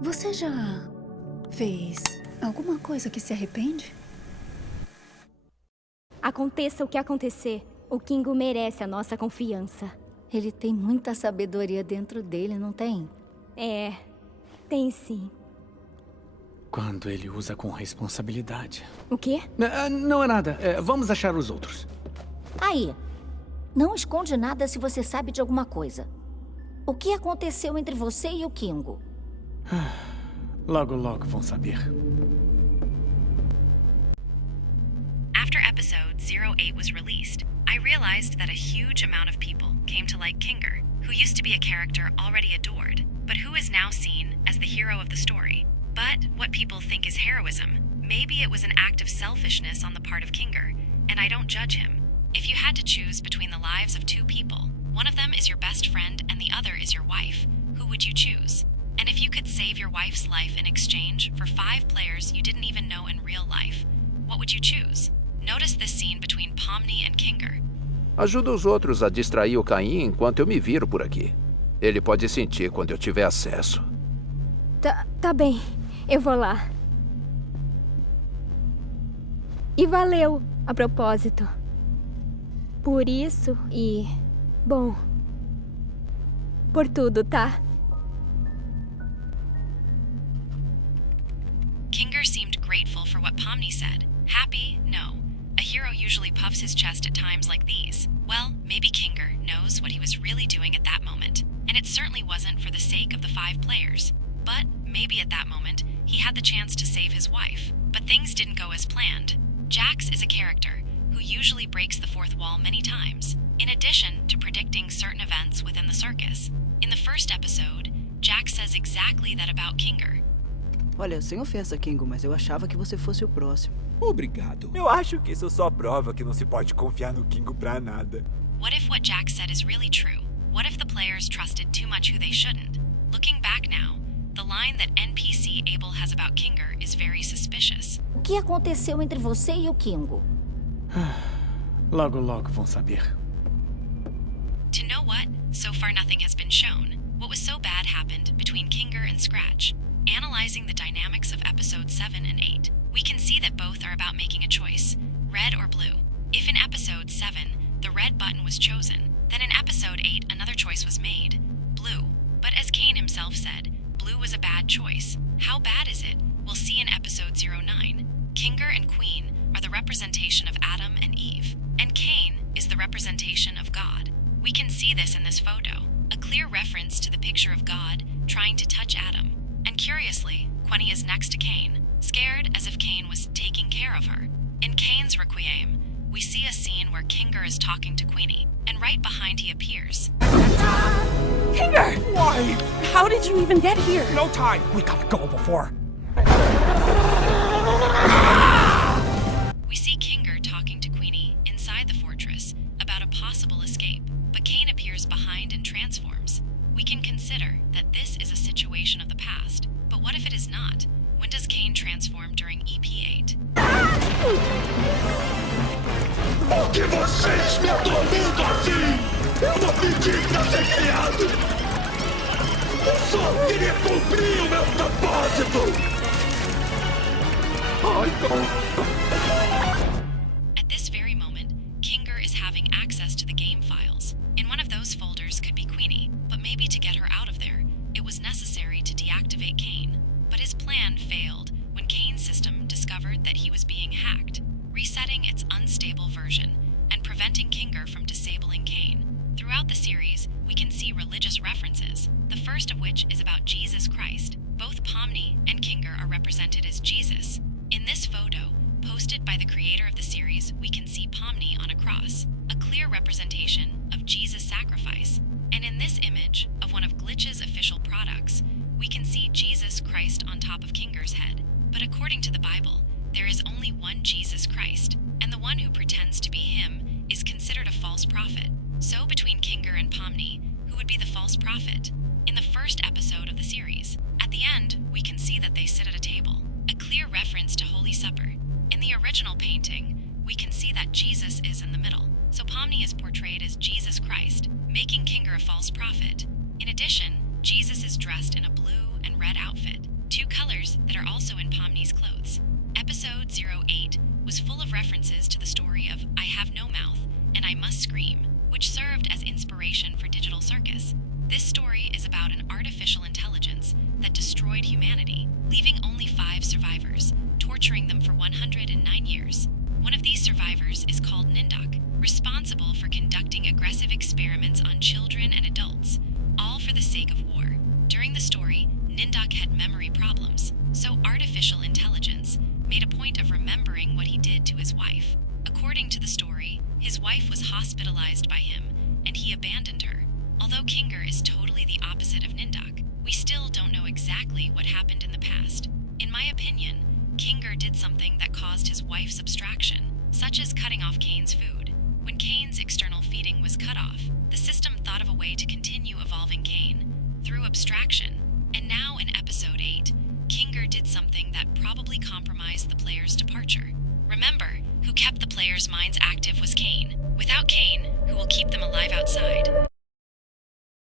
Você já fez alguma coisa que se arrepende? Aconteça o que acontecer, o Kingo merece a nossa confiança. Ele tem muita sabedoria dentro dele, não tem? É, tem sim. Quando ele usa com responsabilidade. O quê? Não é nada. Vamos achar os outros. Aí, não esconde nada se você sabe de alguma coisa. O que aconteceu entre você e o Kingo? Logo, logo vão saber. After episode 08 was released, I realized that a huge amount of people came to like Kinger, who used to be a character already adored, but who is now seen as the hero of the story. But what people think is heroism, maybe it was an act of selfishness on the part of Kinger, and I don't judge him. If you had to choose between the lives of two people, one of them is your best friend and the other is your wife, who would you choose? And if you could save your wife's life in exchange for 5 players you didn't even know in real life, what would you choose? Notice this scene between Pomni and Kinger. Ajuda os outros a distrair o Caine enquanto eu me viro por aqui. Ele pode sentir quando eu tiver acesso. Tá bem. Eu vou lá. E valeu, a propósito. Por isso e... bom... por tudo, tá? Kinger seemed grateful for what Pomni said. Happy? No. A hero usually puffs his chest at times like these. Well, maybe Kinger knows what he was really doing at that moment, and it certainly wasn't for the sake of the 5 players. But maybe at that moment, he had the chance to save his wife. But things didn't go as planned. Jax is a character who usually breaks the fourth wall many times, in addition to predicting certain events within the circus. In the first episode, Jax says exactly that about Kinger. Olha, sem ofensa, Kingo, mas eu achava que você fosse o próximo. Obrigado. Eu acho que isso só prova que não se pode confiar no Kingo pra nada. What if what Jax said is really true? What if the players trusted too much who they shouldn't? Looking back now, the line that NPC Abel has about Kinger is very suspicious. O que aconteceu entre você e o Kingo? Logo, logo vão saber. To know what, so far nothing has been shown. What was so bad happened between Kinger and Scratch. Analyzing the dynamics of episode 7 and 8, we can see that both are about making a choice, red or blue. If in episode 7, the red button was chosen, then in episode 8 another choice was made, blue. But as Caine himself said, blue was a bad choice. How bad is it? We'll see in episode 09. Kinger and Queen are the representation of Adam and Eve, and Caine is the representation of God. We can see this in this photo, a clear reference to the picture of God trying to touch Adam. And curiously, Quenny is next to Caine, scared as if Caine was taking care of her. In Caine's Requiem, we see a scene where Kinger is talking to Queenie, and right behind he appears. Kinger! Why? How did you even get here? No time. We gotta go before. We see Kinger talking to Queenie inside the fortress about a possible escape, but Caine appears behind and transforms. We can consider that this is a situation of the past, but what if it is not? When does Caine transform during EP8? Por que vocês me atormentam assim? Eu não pedi pra ser criado! Eu só queria cumprir o meu propósito! At this very moment, Kinger is having access to the game files. In one of those folders could be Queenie, but maybe to get her out of there, it was necessary to deactivate Caine. But his plan failed when Caine's system discovered that he was being hacked, resetting its unstable version, and preventing Kinger from disabling Caine. Throughout the series, we can see religious references, the first of which is about Jesus Christ. Both Pomni and Kinger are represented as Jesus. In this photo, posted by the creator of the series, we can see Pomni on a cross, a clear representation of Jesus' sacrifice. And in this image of one of Glitch's official products, we can see Jesus Christ on top of Kinger's head. But according to the Bible, there is only one Jesus Christ, and the one who pretends to be him is considered a false prophet. So between Kinger and Pomni, who would be the false prophet? In the first episode of the series, at the end, we can see that they sit at a table, a clear reference to Holy Supper. In the original painting, we can see that Jesus is in the middle, so Pomni is portrayed as Jesus Christ, making Kinger a false prophet. In addition, Jesus is dressed in a blue and red outfit, two colors that are also in Pomni's clothes. Episode 08 was full of references to the story of I Have No Mouth and I Must Scream, which served as inspiration for Digital Circus. This story is about an artificial intelligence that destroyed humanity, leaving only 5 survivors, torturing them for 109 years. One of these survivors is called Nindok, responsible for conducting aggressive experiments on children and adults, all for the sake of war. During the story, Nindok had memory problems, so artificial intelligence made a point of remembering what he did to his wife. According to the story, his wife was hospitalized by him, and he abandoned her. Although Kinger is totally the opposite of Nindok, we still don't know exactly what happened in the past. In my opinion, Kinger did something that caused his wife's abstraction, such as cutting off Caine's food. When Caine's external feeding was cut off, the system thought of a way to continue evolving Caine through abstraction. And now in episode 8, Kinger did something that probably compromised the player's departure. Remember, who kept the players' minds active was Caine. Without